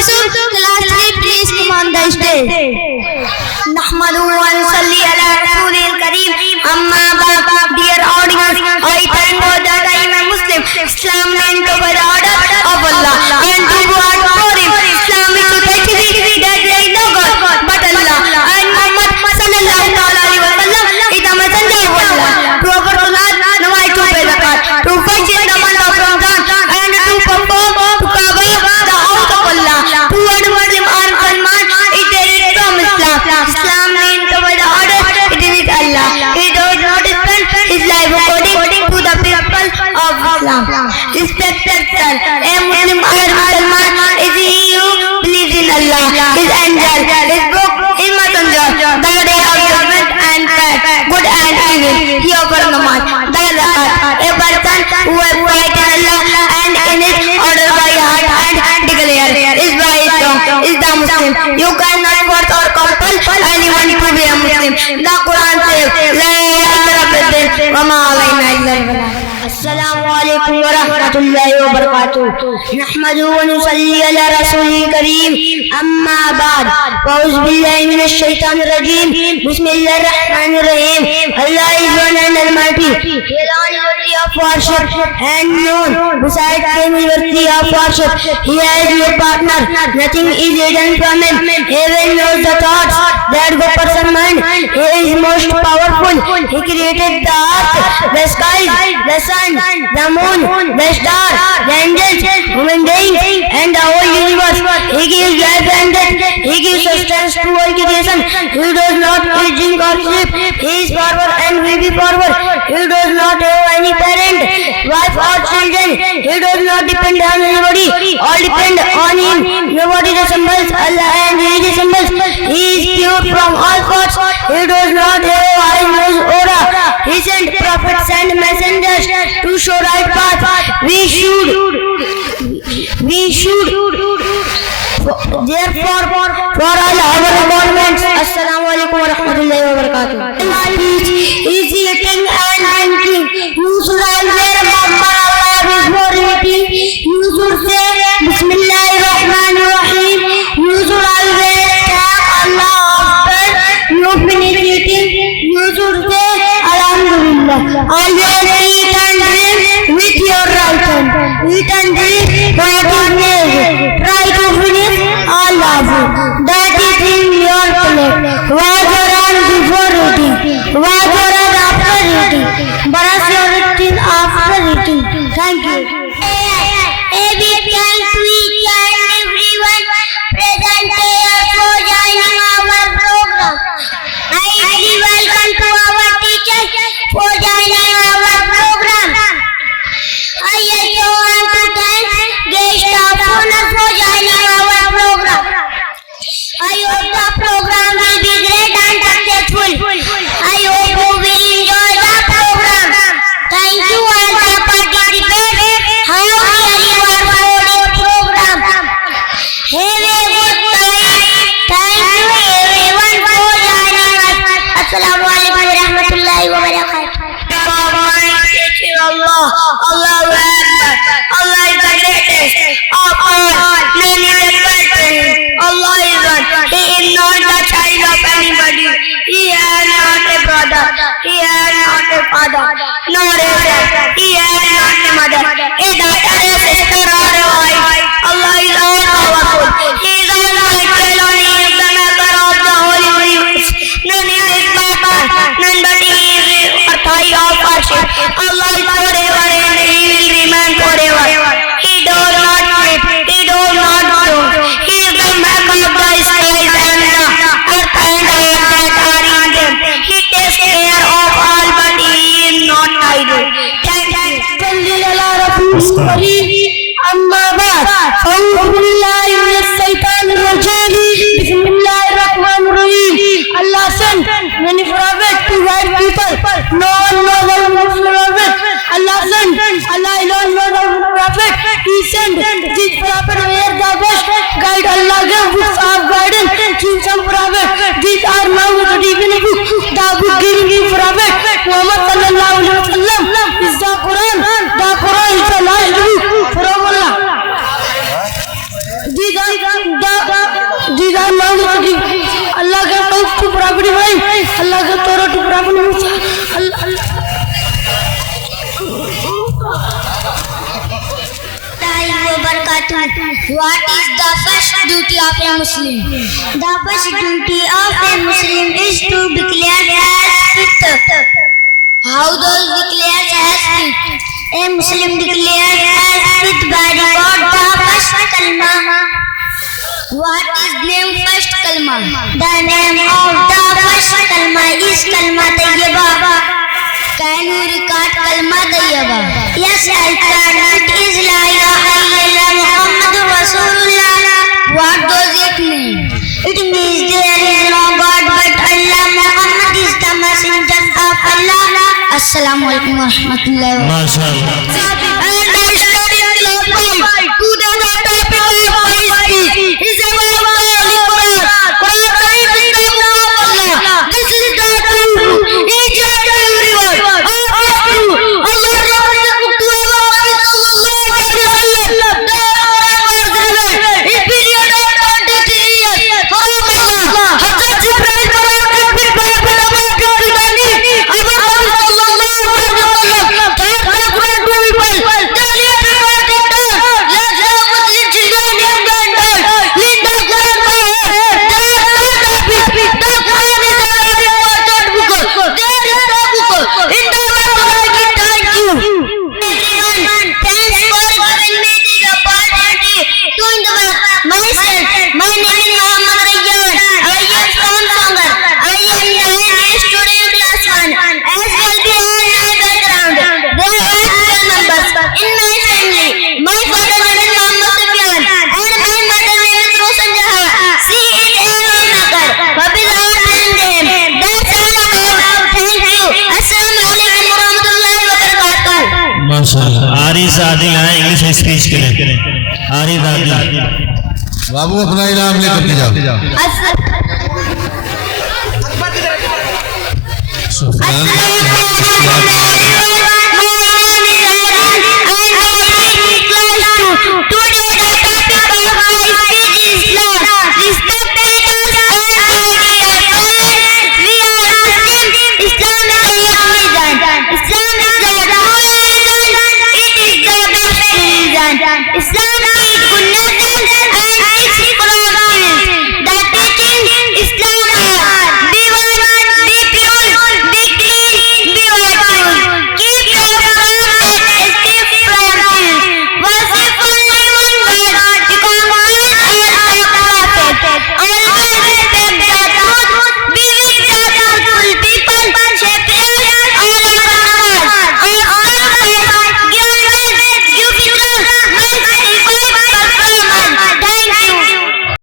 Yusuf, class 3, please come on the stage. Nahmaduhu wa nusalli ala Rasulil Kareem. Amma ba'd, dear audience, I thank God that I am a Muslim. Islam meant to by the order of Allah and to God for Him. Islam is to testify that there is no God but Allah and Muhammad sallallahu alaihi wasallam is the messenger of Allah. To offer salat, namaz, to pay zakat, to fast in the month of Ramadan and to perform to Kaaba, the house of Allah. To word Muslim and Salman is derived from Islam. Islam means to by the order it is Allah. He does not spend his life according to the people of Islam. Respected sir, a Muslim or Musliman is he who believes in Allah, His angel, His book, His messenger, the day of judgment and fact, good and evil. He offers namaz, the zakat. A person who has faith in Allah and in His order by heart and declare is by his tongue is the Muslim. You cannot force or compel anyone to be a Muslim. The Quran says, La ikraha fid-din wa ma alayna illa al-balagh. السلام عليكم ورحمة الله وبركاته. نحمده ونصلي على رسوله الكريم. أما بعد، فأعوذ بالله من الشيطان الرجيم. بسم الله الرحمن الرحيم. Allah is one and almighty. He alone is worthy of worship and known. Besides Him is worthy of worship. He has no partner. Nothing is hidden from Him. Heaven knows the thoughts that go person's mind. He is most powerful. He created the earth, the sky, the sun, the moon, the star, the angels, human beings, and the whole universe. He gives life and death. He gives sustenance to all creation. He does not eat, drink, or sleep. He is forward and will be forward. He does not have any parent, wife, or children. He does not depend on anybody. All depend on Him. Nobody resembles Allah and He resembles. He is pure from all faults. He does not have eyes, nose, aura. He sent prophets and messengers to show right path. We should therefore for all our requirements. Assalamu alaikum wa rahmatullahi wa barakatuh. Is eating and drinking. You should always remember Allah before eating. You should say Bismillahirrahmanirrahim. You should always thank Allah after you finish eating. You should say Alhamdulillah. Always eat and drink with your right hand. Eat and drink what is needed. Try to finish all of it. That is in your plate. Wash your hands before eating. Wash your hands after eating. Brush your teeth after eating. Thank you. A big thanks to each and everyone present here for joining our program. I highly welcome to our teachers for joining our program. I also want to thank guest of honor for joining our program. I hope the program will be great and successful. I hope you will enjoy the program. Thank you all the participants. How dear you are for the program. Have a good time. Thank you everyone for joining us. Assalamu alaikum wa rahmatullahi wa barakatuh. Allah, Allahu Akbar. Allah is the greatest of all. None is equal to Him. Allah is one. He is not the child of anybody. He has not a brother. He has not a father. Nor a son. He has not a mother. A daughter, a sister, or a wife. Allah is all powerful. He is almighty alone. He is the maker of the whole universe. None is His partner. None but He is worthy of worship. Allah is forever and He will remain forever. He does not sleep. He does not doze. He is the maker of the skies and the earth and air that are in them. He takes care of all, but He is not idle. Thank you. أما بعد فأعوذ بالله من الشيطان الرجيم. بسم الله الرحمن الرحيم. Allah sent many prophets to guide people. No one knows how to prophet. Allah sent. Allah alone knows how to prophet. He sent this prophet where the best guide. Allah gave books of guidance to some prophet. These are now the divine book. The book giving him prophet Muhammad sallallahu alaihi wasallam is the Quran. The Quran is the last book from Allah. These are दीदार मांगे तो अल्लाह का टुकड़ा बड़ी भाई, अल्लाह का तोरा टुकड़ा बड़ी अल्लाह What is the first duty of a Muslim? The first duty of a Muslim is to declare as fit. How does declare as fit? A Muslim declares as fit by record the first kalma. What is name first kalma? The name of the first kalma is kalma tayyibah. Can you record kalma tayyibah? Yes, I can. It is la ilaha illallah Muhammadur Rasulullah. What does it mean? It means there is no God but Allah. Muhammad is the messenger of Allah. Assalamu alaikum wa rahmatullahi wa माशाअल्लाह। And I study in the today the topic of my speech is about Quran. Quran is the book of Allah. This is the truth. Each and everyone. Allah revealed to Muhammad sallallahu alaihi wasallam. In period of 23 years from Allah. Hazrat Jibreel माशाअल्लाह। आरिस आदिल है English में speech करें। आरिस आदिल बाबू अपना इनाम लेकर के जाओ। Assalamu alaikum.